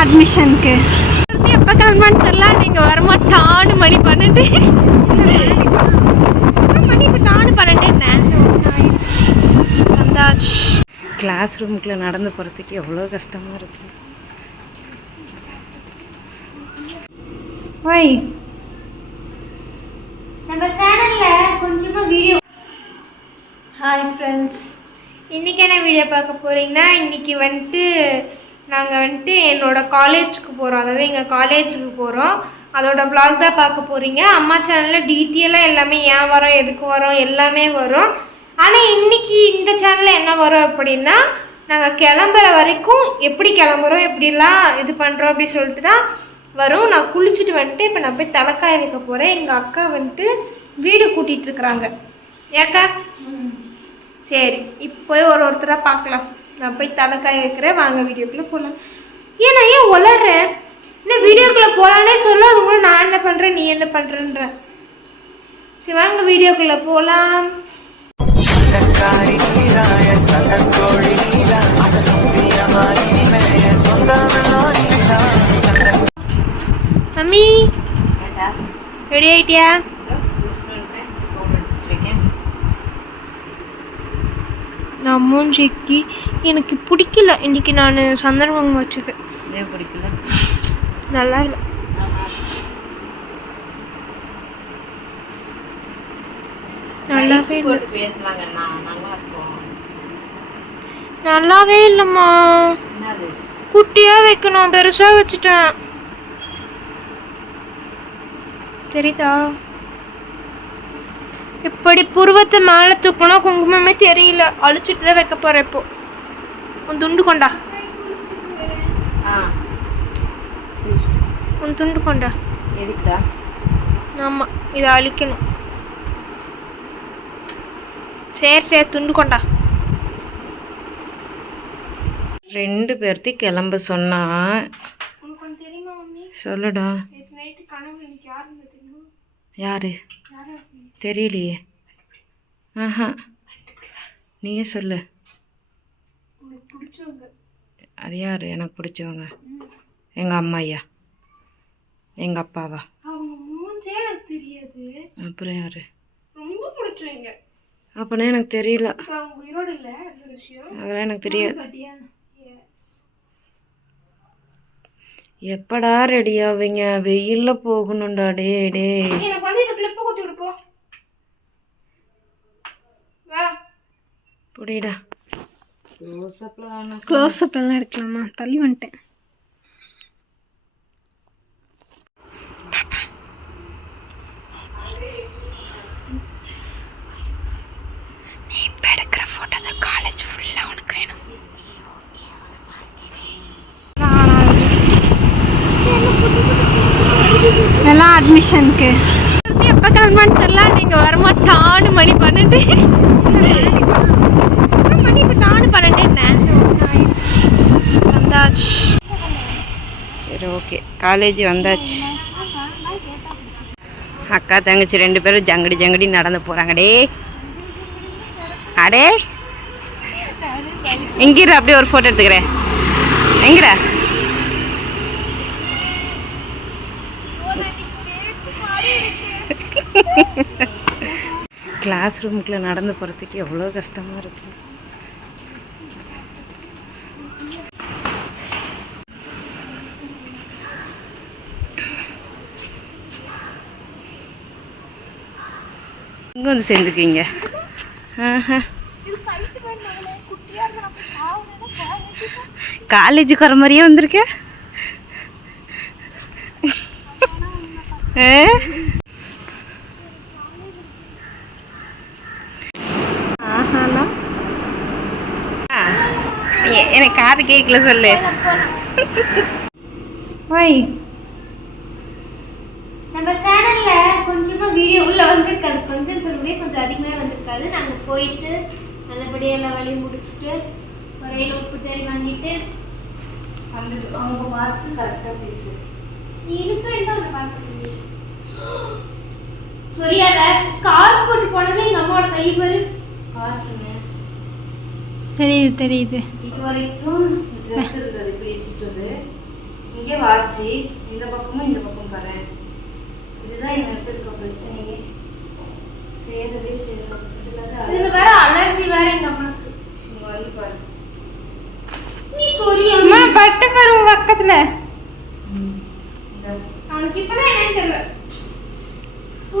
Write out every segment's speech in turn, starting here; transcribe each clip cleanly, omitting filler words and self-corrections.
அட்மிஷனுக்கு எப்போ கிளம்புன்னு தெரியல. நீங்கள் வரமாட்டான்னு மணி 12 மணி இப்போ 12 என்ன வந்தாச்சு. கிளாஸ் ரூமுக்குள்ளே நடந்து போகிறதுக்கு எவ்வளோ கஷ்டமாக இருக்குது. ஓய் நம்ம சேனலில் கொஞ்சமாக வீடியோ. ஹாய் ஃப்ரெண்ட்ஸ், இன்றைக்கி என்ன வீடியோ பார்க்க போகிறீங்கன்னா, இன்றைக்கி நாங்கள் என்னோடய காலேஜுக்கு போகிறோம். அதாவது எங்கள் காலேஜுக்கு போகிறோம். அதோட வ்ளாக் தான் பார்க்க போகிறீங்க. அம்மா சேனலில் டீட்டெயிலாக எல்லாமே ஏன் வரோம், எதுக்கு வரோம் எல்லாமே வரும். ஆனால் இன்றைக்கி இந்த சேனலில் என்ன வரும் அப்படின்னா, நாங்கள் கிளம்புற வரைக்கும் எப்படி கிளம்புறோம், எப்படிலாம் இது பண்ணுறோம் அப்படி சொல்லிட்டு தான் வரும். நான் குளிச்சுட்டு இப்போ நான் போய் தலைக்காய வைக்க போகிறேன். எங்கள் அக்கா வீடு கூட்டிகிட்ருக்குறாங்க. ஏக்கா சரி, இப்போ போய் ஒருத்தராக பார்க்கலாம். நான் போய் தலைக்காய வைக்கிறேன். வாங்க வீடியோக்குள்ளே போகலாம். நான் ஏன் உளறேன்? இன்னும் வீடியோக்குள்ளே போகலான்னே சொல்ல, அது கூட நான் என்ன பண்ணுறேன் நீ என்ன பண்ணுறேன்ற. சரி வாங்க வீடியோக்குள்ளே போகலாம். மம்மி ரெடி ஆயிட்டியா? நான் மூஞ்சிக்கு எனக்கு பிடிக்கல. இன்னைக்கு நான் சந்தனம் வச்சது. ஏன் பிடிக்கல? நல்லா இல்லை. நல்லாவே இல்லைம்மா. குட்டியா வைக்கணும், பெருசா வச்சுட்டேன். தெரியுதா? இப்படி புருவத்தை மேலே தூக்கணும், குங்குமமே தெரியல. அழிச்சிட்டு தான் வைக்க போறேன். இப்போ உன் துண்டு கொண்டா, உன் துண்டு கொண்டா. எதுக்குடா? ஆமாம், இதை அழிக்கணும். சரி துண்டு கொண்டா. 2 பேர்த்தையும் கிளம்ப சொன்னா சொல்லுடா. யாரு தெரியலையே. ஆஹா, நீயே சொல்லு. அது யாரு? எனக்கு பிடிச்சவங்க எங்கள் அம்மாயா, எங்கள் அப்பாவா? அப்புறம் யாரு? அப்பனா எனக்கு தெரியல. அதெல்லாம் எனக்கு தெரியாது. எப்படா ரெடி ஆவீங்க? வெயில்ல போகணும்டா. டே புடிடா. க்ளோஸ் அப்லாம் எடுக்கலாமா? தள்ளி வந்துட்டேன். நீ இப்போ எடுக்கிற ஃபோட்டோ தான் காலேஜ் ஃபுல்லாக உனக்கு வேணும். எல்லாம் அட்மிஷனுக்கு எப்போ கிளம்புன்னு தெரியல. நீங்கள் வரமாட்டான்னு மணி 12 மணி இப்போ 12 என்ன வந்தாச்சு. சரி ஓகே, காலேஜ் வந்தாச்சு. அக்கா தங்கச்சி 2 பேரும் ஜங்கடி நடந்து போகிறாங்கடே. அடே எங்கிற அப்படியே ஒரு ஃபோட்டோ எடுத்துக்கிறேன். எங்கிற கிளாஸ் ரூமுக்குள்ளே நடந்து போகிறதுக்கு எவ்வளோ கஷ்டமாக இருக்குது. இங்கே வந்து சேர்ந்துக்குவீங்க. காலேஜுக்கு வர மாதிரியே வந்திருக்க. எனக்கு காது கேட்கல சொல்லு. ஓய் நம்ம சேனலில் கொஞ்சமாக வீடியோ உள்ளே வந்திருக்காது. கொஞ்சம் சொல்லுமே கொஞ்சம் அதிகமாக வந்திருக்காது. நாங்கள் போயிட்டு நல்லபடியாக எல்லா வேலையும் முடிச்சுட்டு வரையில் உப்பு சரி வாங்கிட்டு வந்துட்டு அவங்க பார்த்து கரெக்டாக பேசு. நீ இருக்கிற ஒன்று பார்க்க சொரியாத ஸ்கார்ஃப் போட்டு போனது எங்கள் அம்மாவோட கை வரு காட்டுங்க. தெரியுது. இது வரைக்கும் ட்ரெஸ் இருக்கிறது இப்படி வச்சுட்டு இங்கே வாட்சி இந்த பக்கமும் இந்த பக்கம் பாரு. இதுதான் என்கிட்ட இருக்க பிரச்சனையே. சேரவே சேரும். இதுல வேற அலர்ஜி வேற எங்க அம்மாக்கு. வந்து பாரு. நீ சொரியா அம்மா பட்டு பாரு பக்கத்துல. அவனுக்கு இப்பதான் என்னன்னு தெரியல.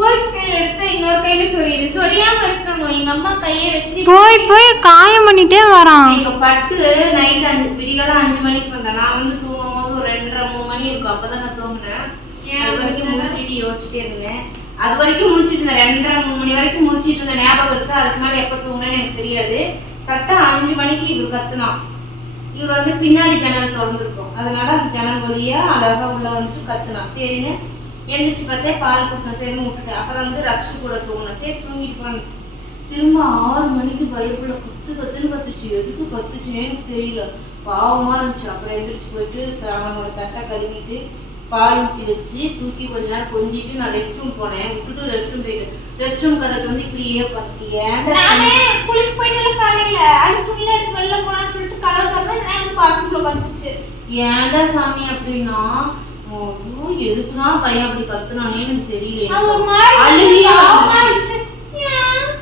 ஒரு கையில எடுத்து இன்னொரு கையில சொரியுது. சொரியாம இருக்கணும். எங்க அம்மா கையை வச்சு போய் காயம் பண்ணிட்டே வரான். எங்க பட்டு நைட் 5 விடிகால 5 மணிக்கு வந்தேன். நான் வந்து தூங்கும் போது ஒரு 2:30-3 மணி இருக்கும். அப்பதான் நான் தூங்கினேன். அது வரைக்கும் முடிச்சிட்டு யோசிச்சுட்டே இருந்தேன். அது வரைக்கும் முடிச்சிட்டு இருந்தேன். 2:30-3 மணி வரைக்கும் முடிச்சிட்டு இருந்த ஞாபகம் இருக்கு. அதுக்கு மேலே எப்போ தூங்கினேன்னு எனக்கு தெரியாது. கரெக்டாக 5 மணிக்கு இவர் கத்துனான். இவர் வந்து பின்னாடி ஜன்னல் திறந்துருக்கும். அதனால அந்த ஜன்னல் வழியா அழகா உள்ள வந்துட்டு கத்துனான். சரின்னு எந்திரிச்சு பார்த்தே பால் கொடுத்தேன். சரின்னு விட்டுட்டேன். அப்புறம் வந்து ரக்ஷு கூட தூங்கினேன். சரி தூங்கிட்டு போனேன். திரும்ப 6 மணிக்கு பயப்புல கத்துன்னு கத்துச்சு. எதுக்கு கத்துச்சுன்னே எனக்கு தெரியல. பாவமா இருந்துச்சு. அப்புறம் எந்திரிச்சு போயிட்டு அவனோட தட்டை கழுவிட்டு பால் ஊற்றி வச்சு தூக்கி கொஞ்ச நேரம் கொஞ்சிட்டு நான் ரெஸ்ட் ரூம் போனேன். விட்டுட்டு ரெஸ்ட் ரூம் போயிட்டு ரெஸ்ட் ரூம் கதக்கு வந்து இப்படியே பார்த்து நானே குளிக்க போயிட்டு காலையில அடுப்புல எடுத்து வெளில போனா சொல்லிட்டு கதவு திறந்து நான் பாத்ரூம்ல கத்துச்சு. ஏன்டா சாமி அப்படின்னா எதுக்குதான் பையன் அப்படி கத்துனானே எனக்கு தெரியல.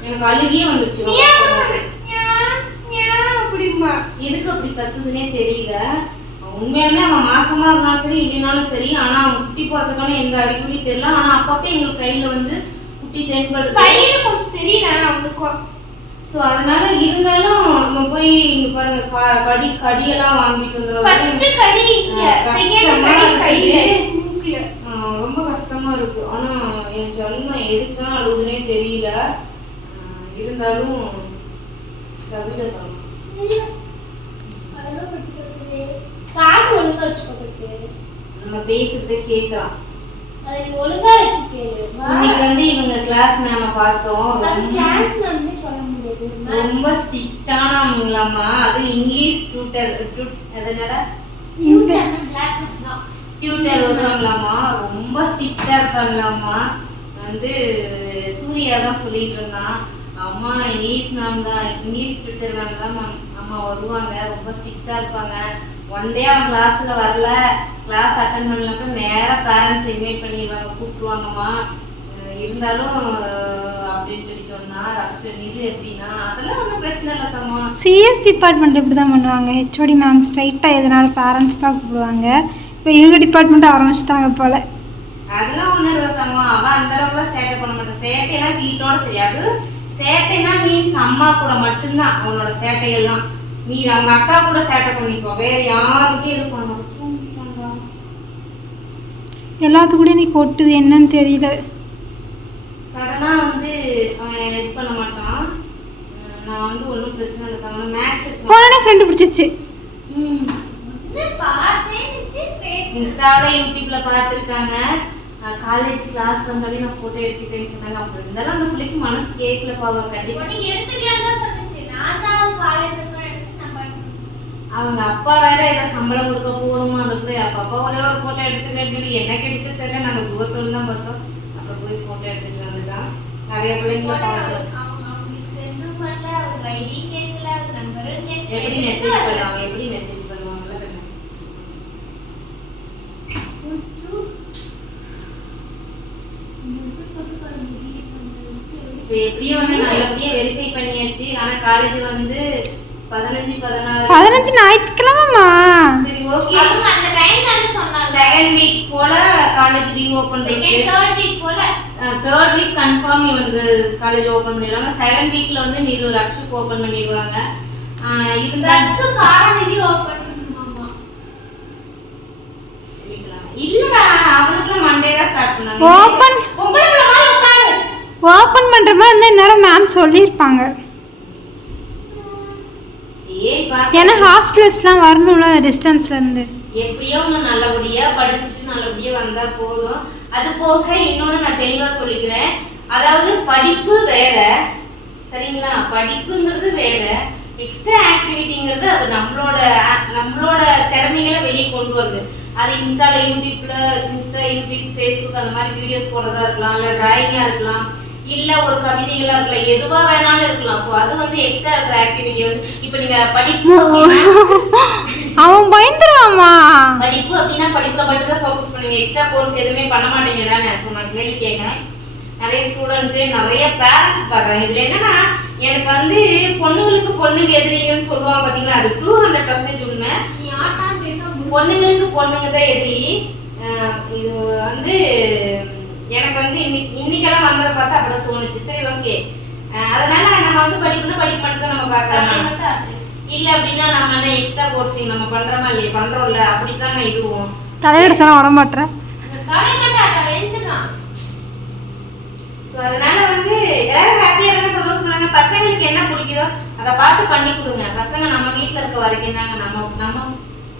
எனக்கு அழுகியே வந்துருச்சு. எதுக்கு அப்படி கத்துதுன்னே தெரியல. உண்மையாலுமே அவன் மாசமா இருந்தாலும் சரி இல்லைனாலும் சரி, ஆனா அவன் குட்டி போறதுக்கான எந்த அறிகுறியும் தெரியல. ஆனா அப்பப்ப எங்களுக்கு கையில வந்து குட்டி தென்படுது. கையில கொஞ்சம் தெரியல அவனுக்கும். சோ அதனால இருந்தாலும் நம்ம போய் இங்க பாருங்க கடியெல்லாம் வாங்கிட்டு வந்துடுறோம். ஃபர்ஸ்ட் கடி இங்க, செகண்ட் கடி கையில மூக்குல. ரொம்ப கஷ்டமா இருக்கு. ஆனா என் ஜன்மம் எதுக்குதான் அழுகுதுன்னே தெரியல. இருந்தாலும் தவிரதான் காது ஒழுங்கா வச்சுக்கோங்க. நம்ம பேசுறதை கேட்கலாம். அதை நீ ஒழுங்கா வச்சுக்கே. இன்னைக்கு வந்து இவங்க கிளாஸ் மேம பார்த்தோம். கிளாஸ் மேம்னே சொல்ல முடியாது. ரொம்ப ஸ்ட்ரிக்ட்டானவங்களாமா. அது இங்கிலீஷ் டியூட்டர் அது என்னடா கிளாஸ் மேம் தான். டியூட்டர் வருவாங்களாமா. ரொம்ப ஸ்ட்ரிக்ட்டா இருப்பாங்களாமா. வந்து சூர்யா தான் சொல்லிட்டு இருந்தான். அம்மா இங்கிலீஷ் மேம் தான், இங்கிலீஷ் டியூட்டர் மேம் தான் அம்மா வருவாங்க. ரொம்ப ஸ்ட்ரிக்ட்டா இருப்பாங்க. ஒன் டே அவன் கிளாஸ்ல வரல, கிளாஸ் அட்டன் பண்ணலப்ப நேராக பேரண்ட்ஸ் இன்வைட் பண்ணிடுவாங்க, கூப்பிட்டுருவாங்கம்மா. இருந்தாலும் அப்படின்னு சொல்லி சொன்னா ரக்ஷன் இது எப்படின்னா அதெல்லாம் ஒன்றும் பிரச்சனை இல்லை தம்மா. சிஎஸ் டிபார்ட்மெண்ட் இப்படி தான் பண்ணுவாங்க. ஹெச்ஓடி மேம் ஸ்ட்ரைட்டாக எதனால பேரண்ட்ஸ் தான் கூப்பிடுவாங்க. இப்போ இவங்க டிபார்ட்மெண்ட் ஆரம்பிச்சிட்டாங்க போல. அதெல்லாம் ஒன்றும் இல்லை தம்மா. அவன் அந்த அளவுக்குலாம் சேட்டை பண்ண மாட்டான். சேட்டையெல்லாம் வீட்டோட சரி. அது சேட்டைனா மீன்ஸ் அம்மா கூட மட்டும்தான் அவனோட சேட்டையெல்லாம். நீ அவங்க அக்கா கூட சேட்டை பண்ணிக்கோ, வேற யாருக்கும் எதுவும் பண்ண மாட்டோம். எல்லாத்துக்கூடயும் நீ கொட்டுது என்னன்னு தெரியல. சடனா வந்து அவன் இது பண்ண மாட்டான். நான் வந்து ஒன்றும் பிரச்சனை இல்லை தம்மா. மேக்ஸ் போனே ஃப்ரெண்டு பிடிச்சிச்சு. இன்ஸ்டாவில் யூடியூப்ல பார்த்துருக்காங்க. காலேஜ் கிளாஸ் வந்தாலே நான் ஃபோட்டோ எடுத்துக்கிறேன்னு சொன்னாங்க. அப்படி இருந்தாலும் அந்த பிள்ளைக்கு மனசு கேட்கல பாவ. கண்டிப்பாக நீ எடுத்துக்கலாம் தான் சொன்னிச்சு. நான் தான் காலேஜ் அவங்க அப்பா வேற ஏதோ சம்பளம் கொடுக்க போகணுமா அந்த பிள்ளை. அப்பா ஒரே ஒரு ஃபோட்டோ எடுத்துக்கிறேன்னு என்ன கிடைச்சது தெரியல. நாங்கள் தூரத்துல தான் பார்த்தோம். அப்புறம் போய் ஃபோட்டோ எடுத்துட்டு வந்துட்டான். நிறைய பிள்ளைங்களை பார்த்தோம். எப்படி மெசேஜ் பண்ணுவாங்க, எப்படி மெசேஜ் பண்ணுவாங்கல்ல. எப்படியோ வந்து நல்லபடியா வெரிஃபை பண்ணியாச்சு. ஆனா காலேஜ் வந்து 15 ஞாயிற்றுக்கிழமைமா. சரி ஓகே. அந்த டைம் நான் சொன்னாங்க செகண்ட் வீக் போல காலேஜ் ரீஓபன் இருக்கு. தேர்ட் வீக் போல தேர்ட் வீக் கன்ஃபார்ம் இவங்க காலேஜ் ஓபன் பண்ணிடுவாங்க. செகண்ட் வீக்ல வந்து நீரு ரக்ஷுக்கு ஓபன் பண்ணிடுவாங்க. ரக்ஷு காலேஜ் ஓபன் பண்ணுவாங்க. இல்லடா அவங்களுக்கு மண்டே தான் ஸ்டார்ட் பண்ணாங்க. ஓபன் பண்ற மாதிரி இருந்தா நேரம் மேம் சொல்லியிருப்பாங்க. ஏன்னா ஹாஸ்டல்ஸ்லாம் வரணும்ல டிஸ்டன்ஸ்ல இருந்து. எப்படியோ ஒன்று நல்லபடியா படிச்சுட்டு நல்லபடியா வந்தா போதும். அது போக இன்னொன்று நான் தெளிவா சொல்லிக்கிறேன். அதாவது படிப்பு வேற சரிங்களா, படிப்புங்கிறது வேற, எக்ஸ்ட்ரா ஆக்டிவிட்டிங்கிறது அது நம்மளோட திறமைகளை வெளியே கொண்டு வருது. அது இன்ஸ்டா யூடியூப் ஃபேஸ்புக் அந்த மாதிரி வீடியோஸ் போடுறதா இருக்கலாம், இல்லை டிராயிங்கா இருக்கலாம், இல்ல ஒரு கவிதைகளா இருக்கலாம், எதுவா வேணாலும் இருக்கலாம். ஸோ அது வந்து எக்ஸ்ட்ரா இருக்கிற ஆக்டிவிட்டி வந்து இப்போ நீங்க படிப்பு அவன் பயந்துருவாமா. படிப்பு அப்படின்னா படிப்புல மட்டும் தான் ஃபோக்கஸ் பண்ணுங்க, எக்ஸ்ட்ரா கோர்ஸ் எதுவுமே பண்ண மாட்டீங்க தானே. ஸோ நான் கேள்வி கேட்குறேன். நிறைய ஸ்டூடெண்ட்டு நிறைய பேரண்ட்ஸ் பார்க்குறாங்க. இதில் என்னன்னா எனக்கு வந்து பொண்ணுங்களுக்கு பொண்ணுங்க எதிரிங்கன்னு சொல்லுவாங்க பார்த்தீங்களா, அது 200% உண்மை. பொண்ணுங்களுக்கு பொண்ணுங்க தான் எதிரி. இது வந்து எனக்கு வந்து இன்னைக்கெல்லாம் வந்ததை பார்த்தா அப்படி தோணுச்சு. சரி ஓகே, அதனால நம்ம வந்து படிப்புனா படிப்பு மட்டும் தான் நம்ம பார்க்கலாம். இல்லை அப்படின்னா நம்ம என்ன எக்ஸ்ட்ரா கோர்ஸிங் நம்ம பண்ணுறோமா இல்லையா, பண்ணுறோம்ல, அப்படித்தாங்க இதுவும். தலையிட சொன்னா உட மாட்டேன். ஸோ அதனால வந்து எல்லாரும் ஹாப்பியாக இருங்க, சந்தோஷப்படுங்க. பசங்களுக்கு என்ன பிடிக்குதோ அதை பார்த்து பண்ணி கொடுங்க. பசங்க நம்ம வீட்டில் இருக்க வரைக்கும் தாங்க நம்ம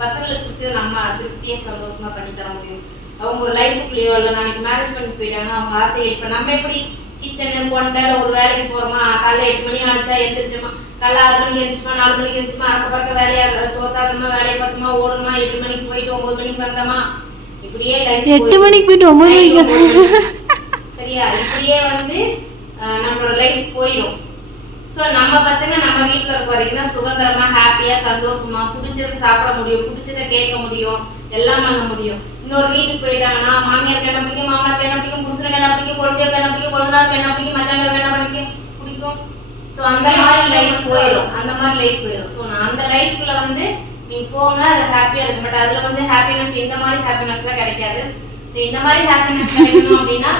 பசங்களுக்கு பிடிச்சதை நம்ம திருப்தியாக சந்தோஷமாக பண்ணி தர முடியும். அவங்க ஒரு லைஃபுக்குள்ளேயோ இல்லை நாளைக்கு மேரேஜ் பண்ணி போயிட்டாங்கன்னா அவங்க ஆசைகள். இப்போ நம்ம எப்படி கிச்சனு கொண்டால ஒரு வேலைக்கு போகிறோமா, காலைல 8 மணி ஆச்சா எழுந்திரிச்சோமா, காலைல 6 மணிக்கு எழுந்திரிச்சுமா, 4 மணிக்கு எழுந்திரிச்சுமா, அறக்க பறக்க வேலையாக சோத்தாக்கணுமா, வேலையை பார்த்தோமா, ஓடணுமா, 8 மணிக்கு போயிட்டு 9 மணிக்கு வந்தோமா, இப்படியே 8 மணிக்கு போயிட்டு 9 மணிக்கு சரியா, இப்படியே வந்து நம்மளோட லைஃப் போயிடும். ஸோ நம்ம பசங்க நம்ம வீட்டில் இருக்க வரைக்கும் தான் சுதந்திரமாக ஹாப்பியாக சந்தோஷமாக பிடிச்சதை சாப்பிட முடியும், பிடிச்சதை கேட்க முடியும், எல்லாம் பண்ண முடியும். இன்னொரு வீட்டுக்கு போயிட்டாங்கன்னா மாமியாருக்கு என்ன பிடிக்கும், மாமனாருக்கு என்ன பிடிக்கும், புருஷனுக்கு என்ன பிடிக்கும், குழந்தைக்கு என்ன பிடிக்கும், குழந்தைக்கு என்ன பிடிக்கும், மச்சானுக்கு என்ன பிடிக்கும். ஸோ அந்த மாதிரி லைஃப் போயிடும், அந்த மாதிரி லைஃப் போயிடும். ஸோ நான் அந்த லைஃப்குள்ள வந்து நீங்கள் போங்க, அது ஹாப்பியாக இருக்கும். பட் அதில் வந்து ஹாப்பினஸ் இந்த மாதிரி ஹாப்பினஸ்லாம் கிடைக்காது. இந்த மாதிரி ஹாப்பினஸ் கிடைக்கணும் அப்படின்னா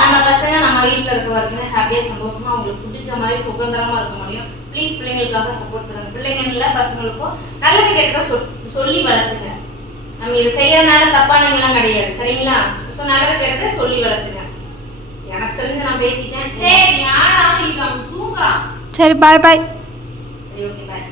நம்ம பசங்க நம்ம வீட்டில் இருக்க வரைக்கும் ஹாப்பியாக சந்தோஷமா அவங்களுக்கு பிடிச்ச மாதிரி சுதந்திரமா இருக்க முடியும். ப்ளீஸ் பிள்ளைங்களுக்காக சப்போர்ட் பண்ணுங்க. பிள்ளைங்கள பசங்களுக்கும் நல்லது கெட்டதை சொல்லி வளர்த்துங்க. நம்ம இதை செய்யறதுனால தப்பானவங்கலாம் கிடையாது, சரிங்களா? ஸோ நல்லது கெட்டதை சொல்லி வளர்த்துங்க. எனக்கு தெரிஞ்சு நான் பேசிட்டேன். சரி, பாய் பாய். சரி, ஓகே, பாய்.